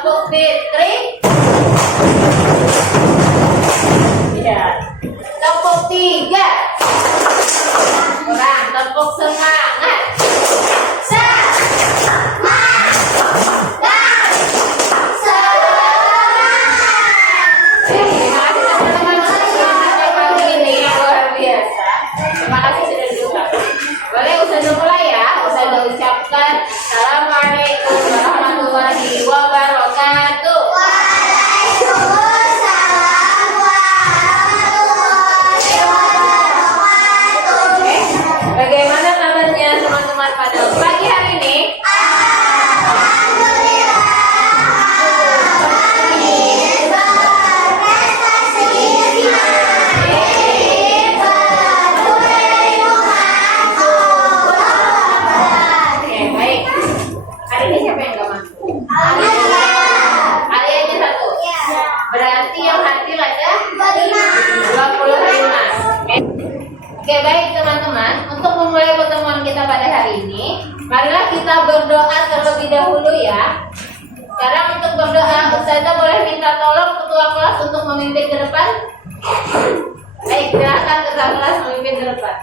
Tepuk Fitri. Ya. Tepuk 3. Kurang. Tepuk semangat. Assalamualaikum warahmatullahi wabarakatuh. Waalaikumsalam warahmatullahi wabarakatuh. Bagaimana kabarnya teman-teman pada pagi hari ini? Alhamdulillah. Oke, baik. Hari ini siapa yang gak masuk? Ali aja satu. Berarti yang hadir ada 25. Oke, baik teman-teman. Untuk memulai pertemuan kita pada hari ini, marilah kita berdoa terlebih dahulu ya. Sekarang untuk berdoa, Ustazah boleh minta tolong ketua kelas untuk memimpin ke depan? Baik, silakan ketua kelas memimpin ke depan.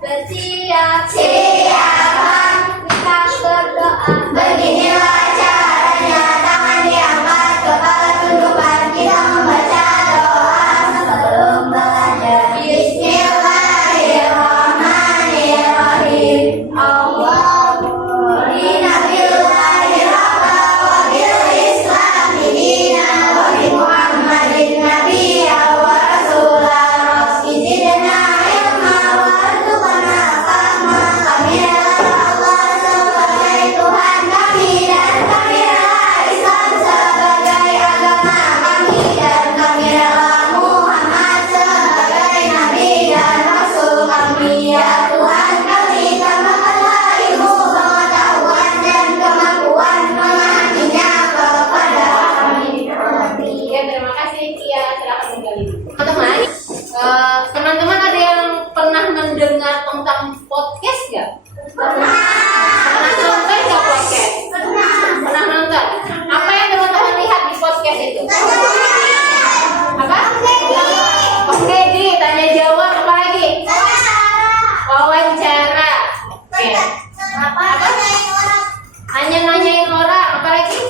Bersiap-siap kita berdoa. Beginilah caranya, tangan diangkat, kepala tundukkan, kita membaca doa sebelum belajar. Bismillahirrahmanirrahim. Allahumma inna billahi rabba wa bil islami dina wa bi Muhammadin nabiyya wa rasulah. Rabbi zidna ilma warzuqna fahma. Kami adalah Allah sebagai Tuhan kami dan kami adalah Islam sebagai agama kami dan kami adalah Muhammad sebagai Nabi dan Rasul kami. Ya Tuhan kami, tambahkanlah ilmu, pengetahuan dan kemampuan memahaminya kepada kami. Ya, terima kasih. Iya, silakan kembali. Teman-teman ada yang pernah mendengar tentang podcast nggak? Pernah nonton nggak podcast? Pernah nonton. Apa yang teman-teman lihat di podcast itu? Apa? Oke, tanya jawab, apa lagi? Wawancara. Oke. Apa? Nanyain orang, apa lagi?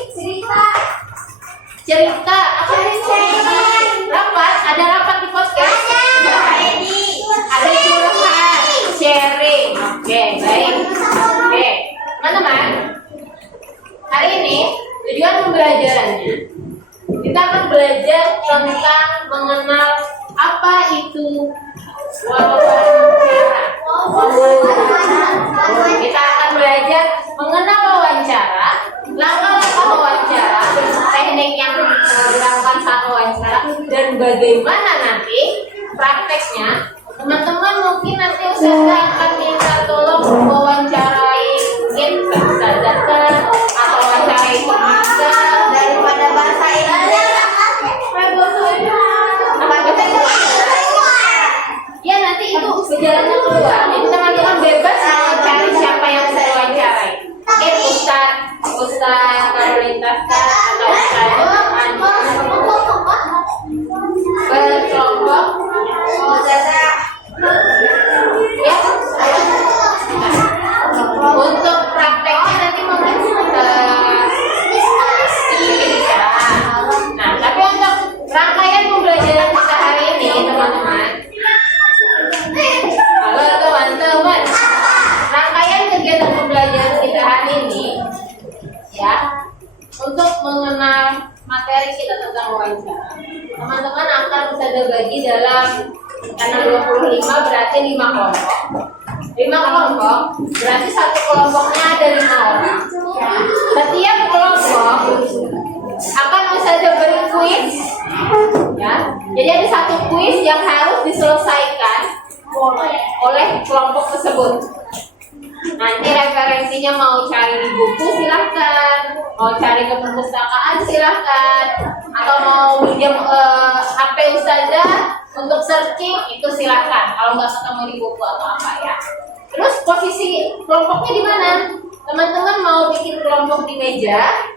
Cerita. Apa? Rapat. Ada rapat di podcast? Ada curhat, sharing. Oke, baik. Oke, teman-teman. Hari ini tujuan pembelajarannya kita akan belajar tentang mengenal apa itu wawancara. Kita akan belajar mengenal wawancara, langkah-langkah wawancara, teknik yang dilakukan saat wawancara, dan bagaimana nanti prakteknya. Teman-teman mungkin nanti Ustazah akan minta tolong mewawancarai mungkin Ustazah atau wawancarai teman daripada bahasa Indonesia. Ya, nanti itu berjalannya keluar. Jadi teman-teman bebas mau cari siapa yang saya wawancarai. Mungkin Ustaz Karolitas atau Ustaz berkelompok. Ya. Untuk prakteknya nanti mungkin bisa. Nah, tapi untuk rangkaian pembelajaran kita hari ini, teman-teman. Halo teman-teman. Rangkaian kegiatan pembelajaran kita hari ini, ya, untuk mengenal materi kita tentang wawancara. Teman-teman akan bisa bagi dalam, karena 25 berarti 5 kelompok. 5 kelompok berarti satu kelompoknya ada 5 orang. Setiap kelompok akan bisa beri kuis, ya. Jadi ada satu kuis yang harus diselesaikan oleh kelompok tersebut. Nanti referensinya mau cari di buku silahkan, mau cari ke perpustakaan silahkan, atau mau pinjam HP Ustazah untuk searching itu silahkan. Kalau nggak ketemu di buku atau apa ya. Terus posisi kelompoknya di mana? Teman-teman mau bikin kelompok di meja,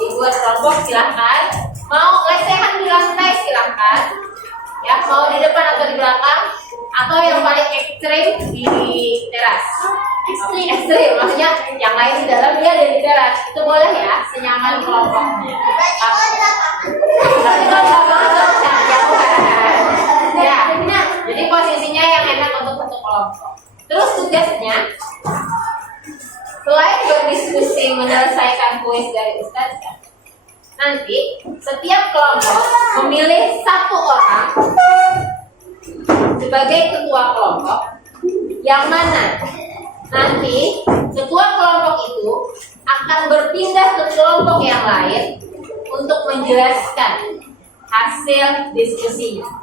dibuat kelompok silahkan. Mau lesehan di lantai silahkan. Ya, mau di depan atau di belakang, atau yang paling ekstrim di teras. Ekstrim, maksudnya yang lain di dalam, dia ada di teras. Itu boleh ya, senyaman kelompoknya. Tapi kalau lapangan jangan jauhan. Ya, jadi posisinya yang enak untuk satu kelompok. Terus tugasnya, selain berdiskusi menyelesaikan kuis dari Ustazah, nanti setiap kelompok memilih satu orang sebagai ketua kelompok, yang mana nanti ketua kelompok itu akan berpindah ke kelompok yang lain untuk menjelaskan hasil diskusinya.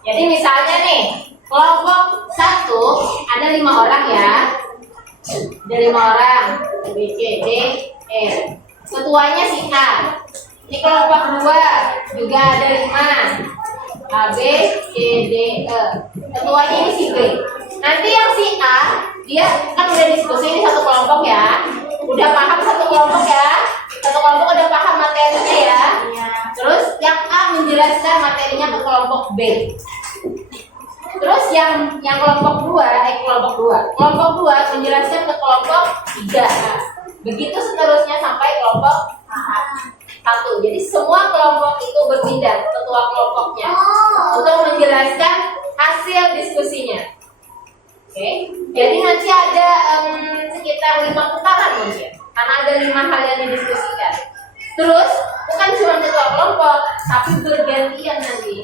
Jadi misalnya nih, kelompok 1 ada 5 orang ya. Ada 5 orang, B, C, D, E. Ketuanya si A. Ini kelompok 2 juga ada 5. A, B, C, D, E. Ketuanya ini si B. Nanti yang si A, dia kan udah diskusi ini satu kelompok ya. Udah paham satu kelompok ya. Satu kelompok udah paham materinya ya. Terus yang A menjelaskan materinya ke kelompok B. Terus yang kelompok 2 kelompok 2 menjelaskan ke kelompok 3. Begitu seterusnya sampai kelompok 1. Jadi semua kelompok itu berpindah ketua kelompoknya untuk menjelaskan hasil diskusinya. Oke. Jadi nanti ada sekitar 5 putaran mungkin, karena ada 5 hal yang didiskusikan. Terus bukan cuma ketua kelompok, tapi bergantian nanti.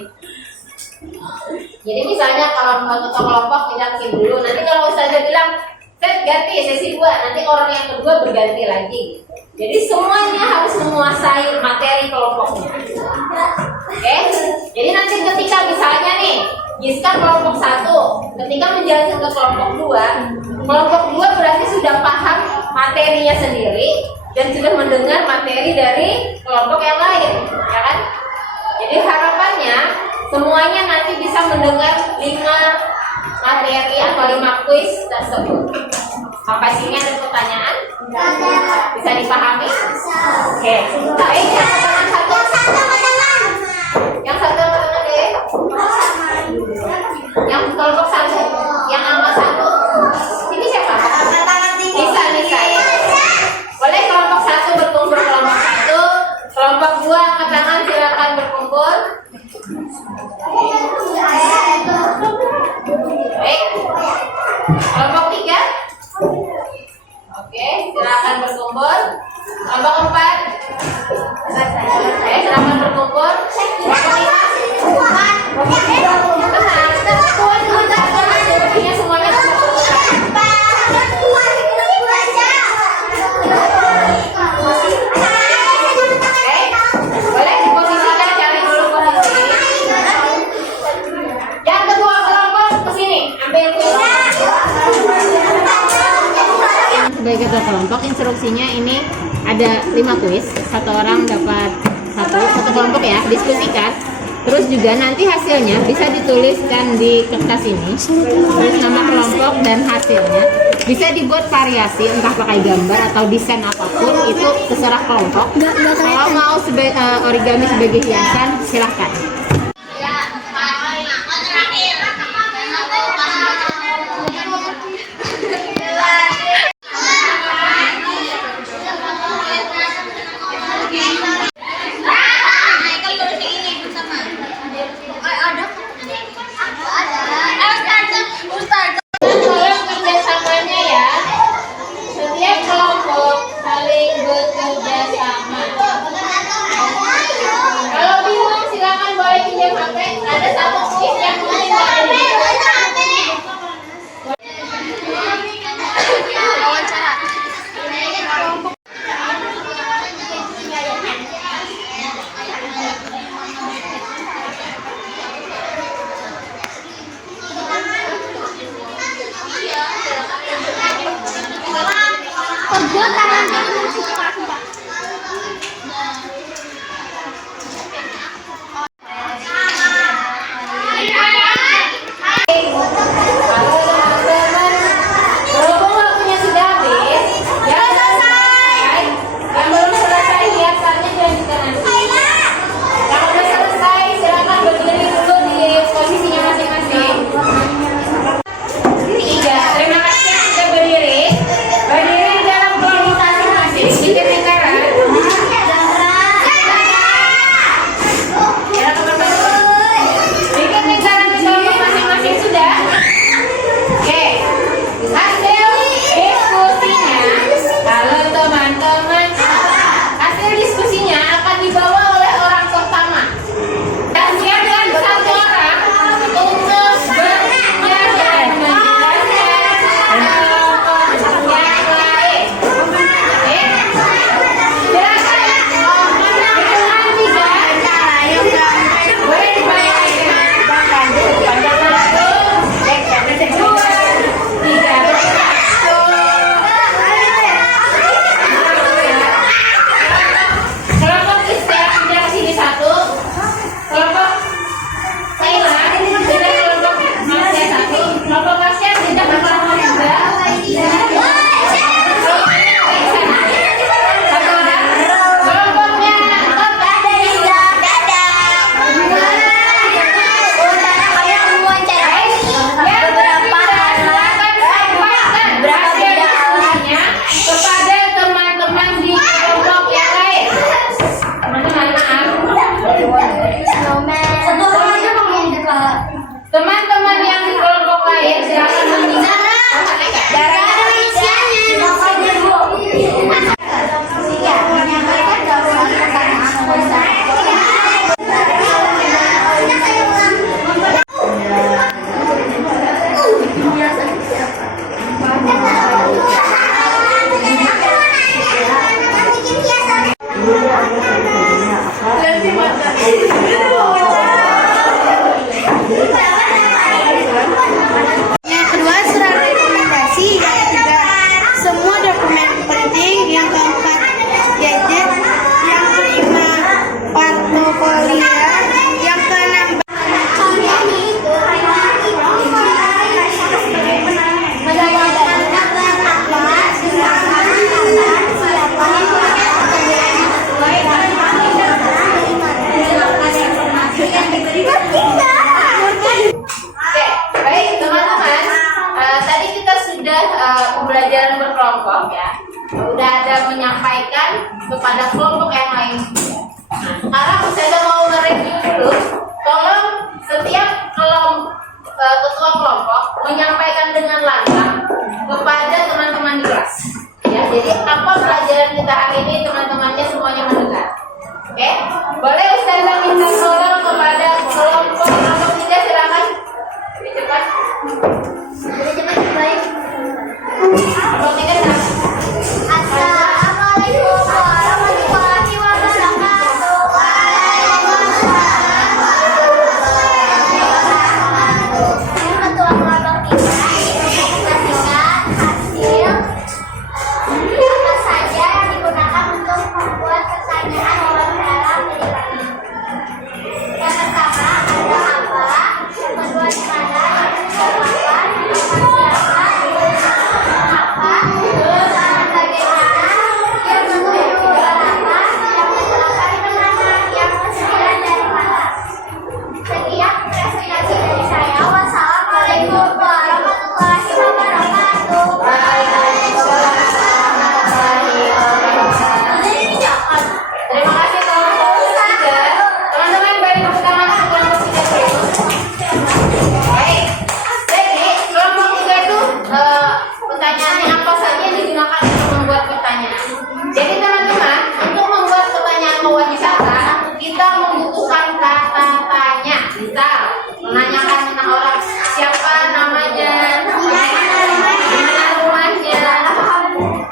Jadi misalnya kalau ketua kelompok kita bikin dulu, nanti kalau Ustazah bilang set ganti sesi 2, nanti orang yang kedua berganti lagi. Jadi semuanya harus menguasai materi kelompoknya. Oke? Jadi nanti ketika misalnya nih Giska kelompok 1, ketika menjelaskan ke kelompok 2 berarti sudah paham materinya sendiri dan sudah mendengar materi dari kelompok yang lain, ya kan? Jadi harapannya semuanya nanti bisa mendengar 5 materi atau 5 kuis tersebut. Sampai sini ada pertanyaan? Bisa dipahami? Oke. Baik, yang tangan satu. Yang satu angkat tangan deh. Yang kelompok 1, yang angkat 1. Ini siapa? Nisa. Boleh kelompok 1 berkumpul kelompok 1. Kelompok 2 angkat tangan, silakan berkumpul. Baik. Kelompok 3. Oke, silakan berkumpul. Kelompok 4. Oke, silakan berkumpul. Kelompok 5. Tenang, semuanya boleh diposisikan, cari dulu posisi. Yang kedua kelompok kesini, ambil kuis. Sebagai ketua kelompok, instruksinya ini ada 5 kuis, 1 orang dapat satu kelompok ya, diskusikan. Terus juga nanti hasilnya bisa dituliskan di kertas ini, terus nama kelompok dan hasilnya. Bisa dibuat variasi, entah pakai gambar atau desain apapun, itu terserah kelompok. Kalau mau origami sebagai hiasan, silahkan. Kalau bingung silakan boleh Yang kedua, surat rekomendasi. Yang ketiga, semua dokumen penting. Yang keempat, gadget. Yang kelima, portofolio. Yang keenam, Oke, baik teman-teman. Tadi kita sudah pembelajaran berkelompok ya. Udah ada menyampaikan kepada kelompok yang lain. Nah, sekarang saya mau mereview dulu. Tolong setiap ketua kelompok menyampaikan dengan lantang kepada teman-teman di kelas. Ya, jadi apa pelajaran kita hari ini teman-temannya semuanya mendengar. Oke, boleh Ustazah minta tolong kepada kelompok nomor 3, silakan. Lebih cepat. baik. Kelompok 3 silakan. Assalamualaikum warahmatullahi wabarakatuh. Waalaikumsalam warahmatullahi wabarakatuh. Ketua kelompok kita menginformasikan hasil apa saja yang digunakan untuk membuat pertanyaan wawancara milik kami. Yang pertama, ada apa, yang kedua di mana, yang ketiga kapan, yang keempat siapa, apa, dan bagaimana, yang ketujuh berapa, yang ke-8 di mana, yang ke-9 dari mana. Sekian presentasi dari saya. Wassalamualaikum warahmatullahi wabarakatuh. Terima kasih kelompok 3. Teman-teman beri tepuk tangan untuk kelompok 3 dulu. Baik. Jadi kelompok 3 itu pertanyaannya apa saja yang digunakan untuk membuat pertanyaan. Jadi teman-teman, untuk membuat pertanyaan wawancara, kita membutuhkan kata tanya. Misal, menanyakan tentang orang, siapa namanya, mana rumahnya,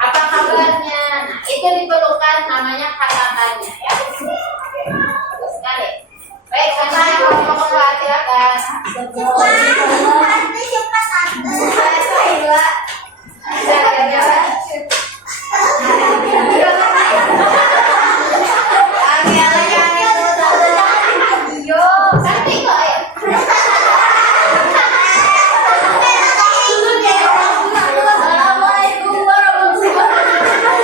apa kabarnya. Nah, itu diperlukan namanya kata tanya ya. Bagus sekali. Baik, sekarang kelompok kedua silakan. Santai kok ya. Assalamualaikum warahmatullahi wabarakatuh.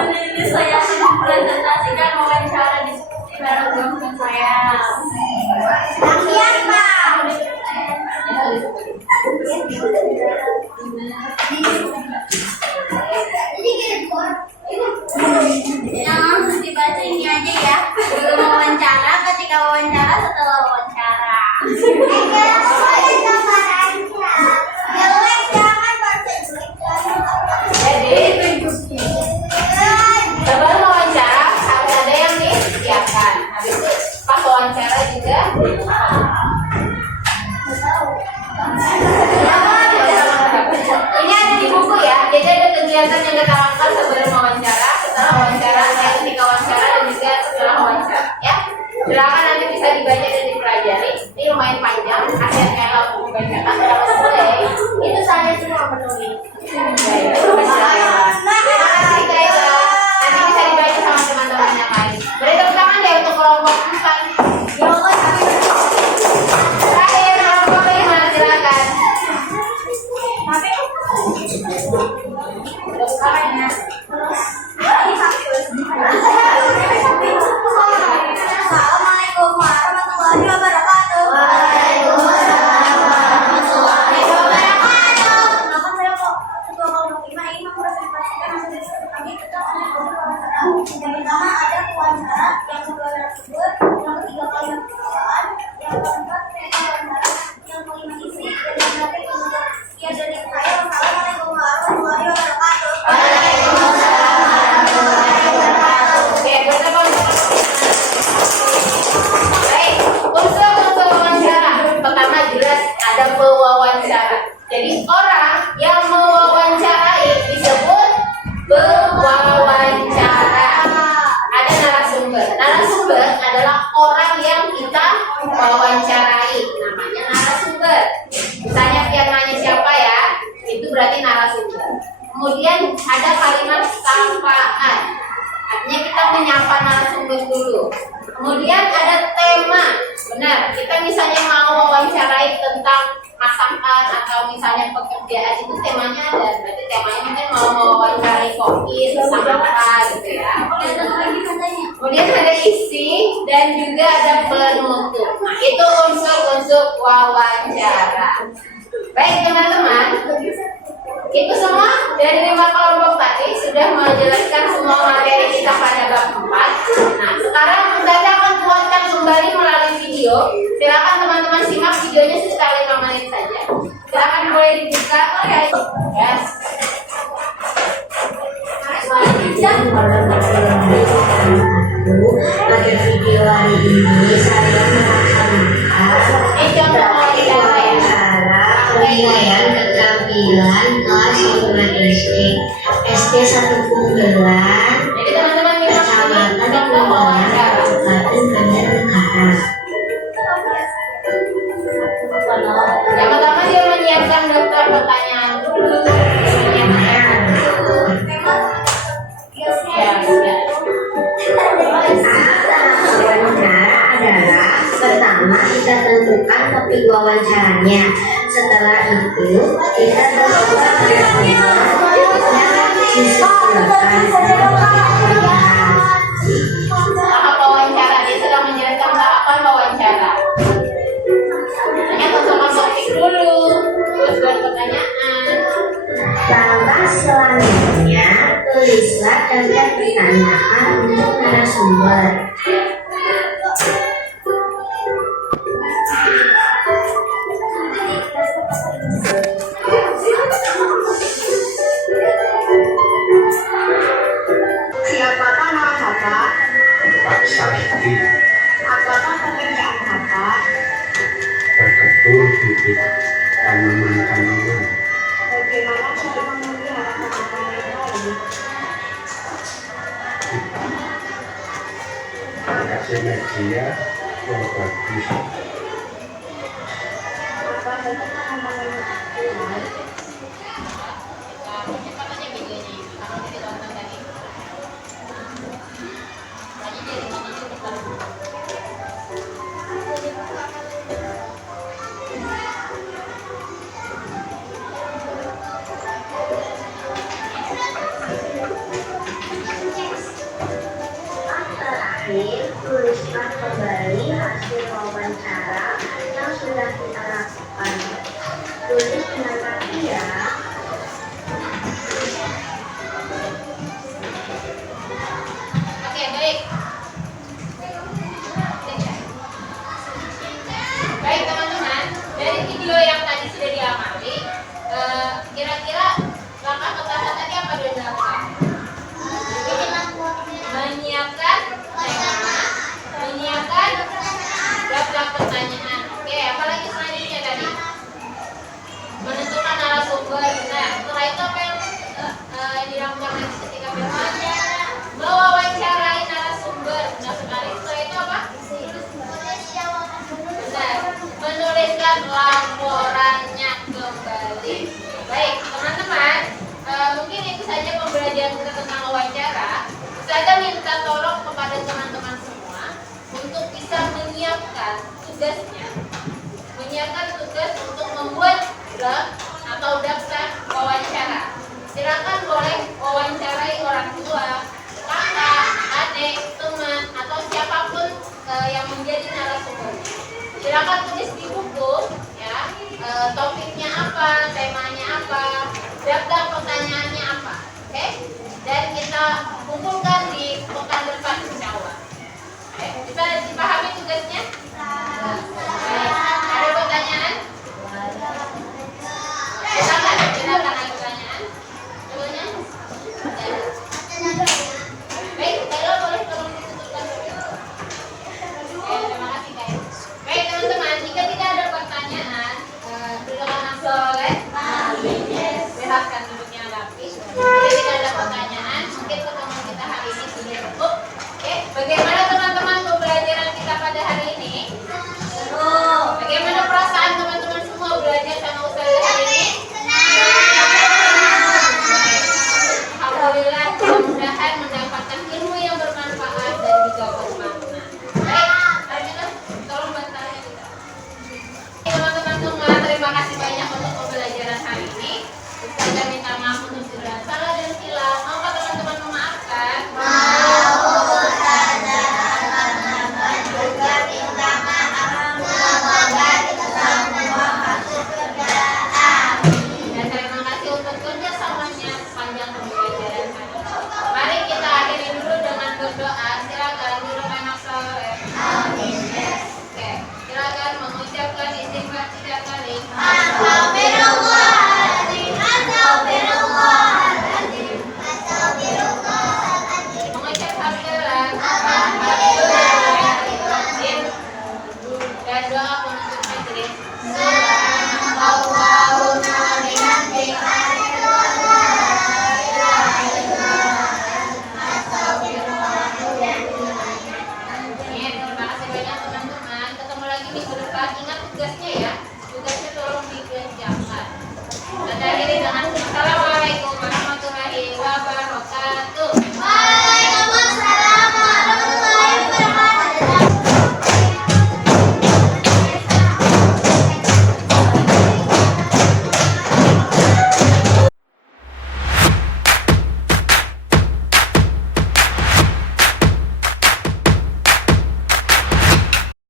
Ini saya akan presentasikan wawancara diskusi bareng teman saya. Yang harus dibaca ini aja ya. Sebelum wawancara, ketika wawancara, setelah wawancara. Jadi sebelum wawancara harus ada yang disiapkan. Habis itu pas wawancara juga. Ini ada di buku ya. Jadi ada kegiatan yang kita lakukan sebelum wawancara, setelah wawancara, ketika wawancara dan juga setelah wawancara. Ya, silakan nanti bisa dibaca dan dipelajari. Ini lumayan panjang. Akhir kalau mau membacakan kalau boleh. Itu saya semua menulis. Baik, terima kasih Kayla. Nanti bisa dibaca sama teman-teman yang lain. Beri tepuk tangan ya untuk kelompok 4. Terakhir kelompok 5, silakan. Assalamualaikum warahmatullahi wabarakatuh. Nama saya Ketua Kelompok 5 ini mempresentasikan hasil diskusi kami tentang wawancara. Yang pertama ada wawancara, yang kedua tersebut, yang ketiga kalimat percakapan, yang keempat tema wawancara, yang kelima isi, dan yang terakhir kemudian sekian dari saya. Wassalamualaikum warahmatullahi wabarakatuh. Oke, bertemu. Baik, untuk wawancara pertama jelas ada pewawancara. Jadi orang yang mewawancarai disebut Berwawancara. Ada narasumber. Narasumber adalah orang yang kita wawancarai. Namanya narasumber. Misalnya yang nanya siapa ya, itu berarti narasumber. Kemudian ada kalimat sapaan. Artinya kita menyapa narasumber dulu. Kemudian ada tema. Benar, kita misalnya mau wawancarai tentang masakan atau misalnya pekerjaan, itu temanya ada. Berarti temanya mungkin mau wawancarai koki sama apa gitu ya. Kemudian ada isi dan juga ada penutup. Nah, itu unsur-unsur wawancara. Baik teman-teman, itu semua dari 5 kelompok tadi sudah menjelaskan semua materi kita pada bab 4. Nah, sekarang Ustazah akan buatkan kembali melalui video. Silakan teman-teman simak videonya sekitar 5 menit saja. Silakan boleh dibuka. Yes. Pada video hari ini saya melaksanakan cara penilaian keterampilan kelas 5 SD 1 Punggelan, Jadi teman-teman Kecamatan untuk Punggelan, wawancara. Kabupaten Banjarnegara. Yang pertama dia menyiapkan daftar pertanyaan dulu. Menyiapkan. Ya, ya. Wawancara adalah pertama kita tentukan topik wawancaranya. Setelah itu kita tentukan tema yang disebutkan Tahap wawancara, dia sedang menjelaskan tahapan wawancara. Hanya tentukan topik dulu, terus buat pertanyaan. Langkah selanjutnya tulislah daftar pertanyaan untuk narasumber. Siapakah nama Bapak? Pak Sakti Apakah pekerjaan Bapak? berketul bibit tanaman-tanaman. Bagaimana cara memelihara tanaman yang baik? Kasih media yang bagus. Apa saja tanaman yang baik? Katanya videonya, kalau kita tonton tadi. Tadi jadi tonton pertama. Terakhir, tuliskan kembali hasil wawancara yang sudah kita lakukan. Tulis dengan rapi ya. Oke, baik. Baik teman-teman, dari video yang tadi sudah diamati, kira-kira langkah pertama tadi apa yang dilakukan? Menyiapkan tema, menyiapkan daftar pertanyaan. Oke, apalagi selanjutnya tadi? Menentukan narasumber. Nah, setelah itu apa yang dilakukan lagi ketika mewawancarai narasumber? Nah, sekali setelah itu apa? Benar, menuliskan laporannya kembali. Baik, teman-teman, mungkin itu saja pembelajaran kita tentang wawancara. Saya minta tolong kepada teman-teman semua untuk bisa menyiapkan tugasnya, menyiapkan tugas untuk membuat draft atau daftar wawancara. Silakan boleh wawancarai orang tua, kakak, adik, teman, atau siapapun yang menjadi narasumbernya. Silakan tulis di buku, ya, topiknya apa, temanya apa, daftar pertanyaannya apa, oke? Dan kita kumpulkan di pekan depan insya Allah. Oke, bisa dipahami tugasnya? Baik. Ada pertanyaan? Silakan, silakan ada pertanyaan. Semuanya? Baik, kalau boleh tolong ditutupkan dulu. Oke, terima kasih Kak. Baik teman-teman, jika tidak ada pertanyaan, duduk anak soleh. Sehatkan duduknya rapi. Jika tidak ada pertanyaan, ini ke depan, ingat tugasnya ya. Tugasnya tolong dikerjakan. Dan akhirnya dengan